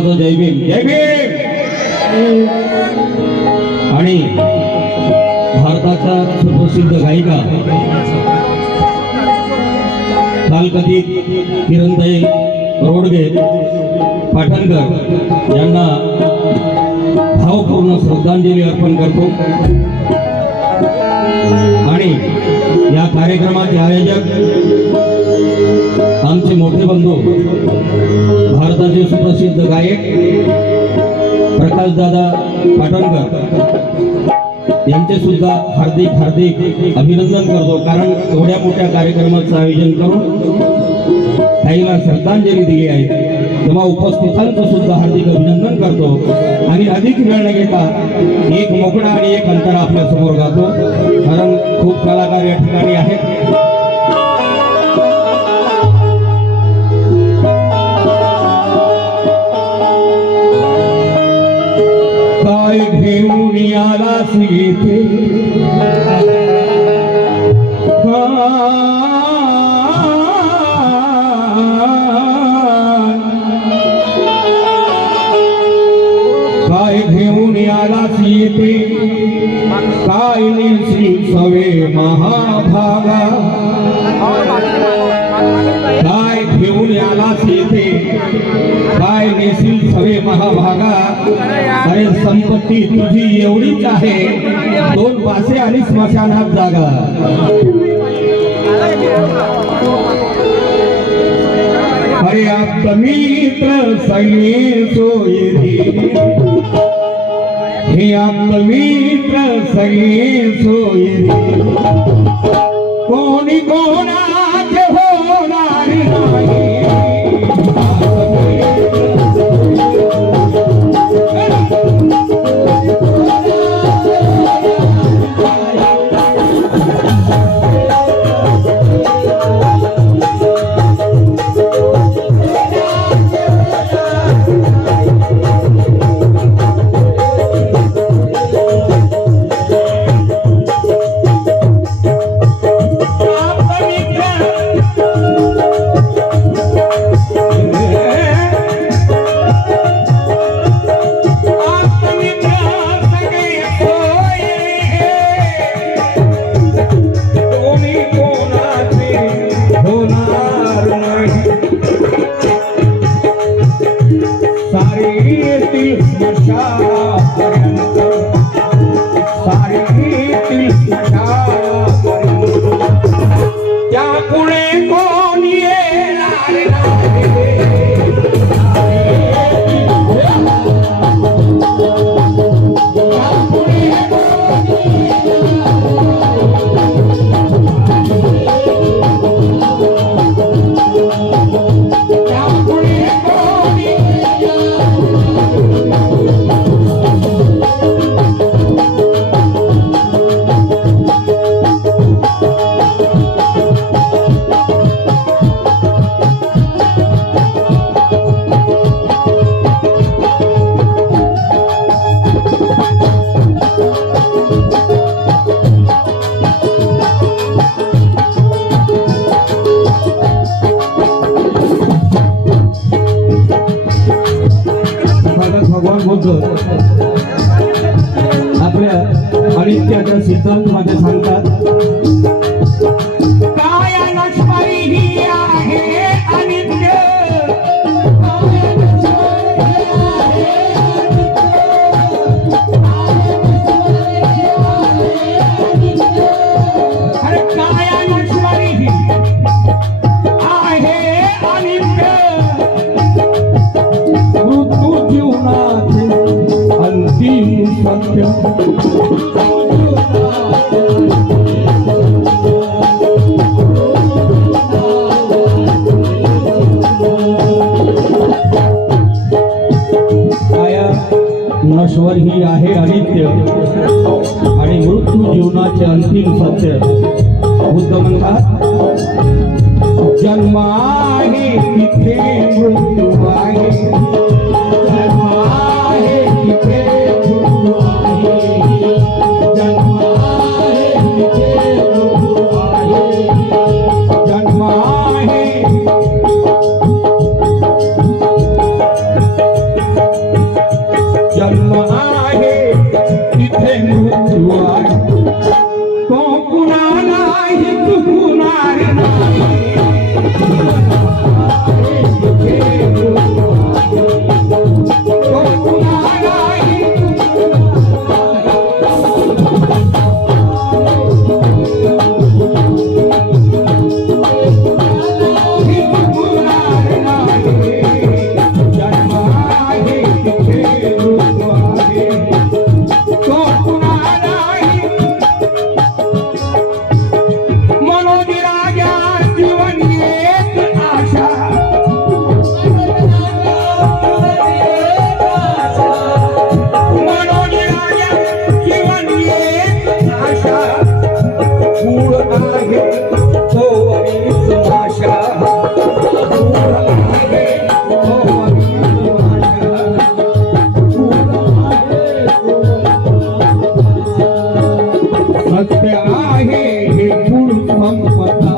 महाराष्ट्राचं जय भीम जय भीम! आणि भारताच्या सुप्रसिद्ध गायिका कालकथित किरणताई रोडगे पाटणकर यांना भावपूर्ण श्रद्धांजली अर्पण करतो. आणि या कार्यक्रमाचे आयोजक मोठे बंधू भारताचे सुप्रसिद्ध गायक प्रकाशदादा पाटणकर यांचे सुद्धा हार्दिक हार्दिक अभिनंदन करतो. कारण एवढ्या मोठ्या कार्यक्रमाचं आयोजन करून ताईला श्रद्धांजली दिली आहे. तेव्हा उपस्थितांचं सुद्धा हार्दिक अभिनंदन करतो. आणि अधिक वेळ न घेता एक मोकळा आणि एक अंतर आपल्यासमोर गातो. कारण खूप कलाकार या ठिकाणी आहेत. হাসিতে संपत्ती तुझी एवढीच आहे. दोन पासे आणि स्मशानात जागा. अरे आप मित्र सैन्य सोयरी हे आप मित्र सैन्य सोयरी कोणी कोणाचे होणार नाही. We feel much better. सिद्धांतमध्ये सांगतात काय नश्वरी ही आहे अनित्य? अरे काय ही आहे अनित्य? जीवनाचे अंतिम सत्य नश्वर ही आहे अनित्य आणि मृत्यू जीवनाचे अंतिम सत्य. बुद्ध म्हणतात जन्म आहे तिथे मृत्यू आहे. आगे हे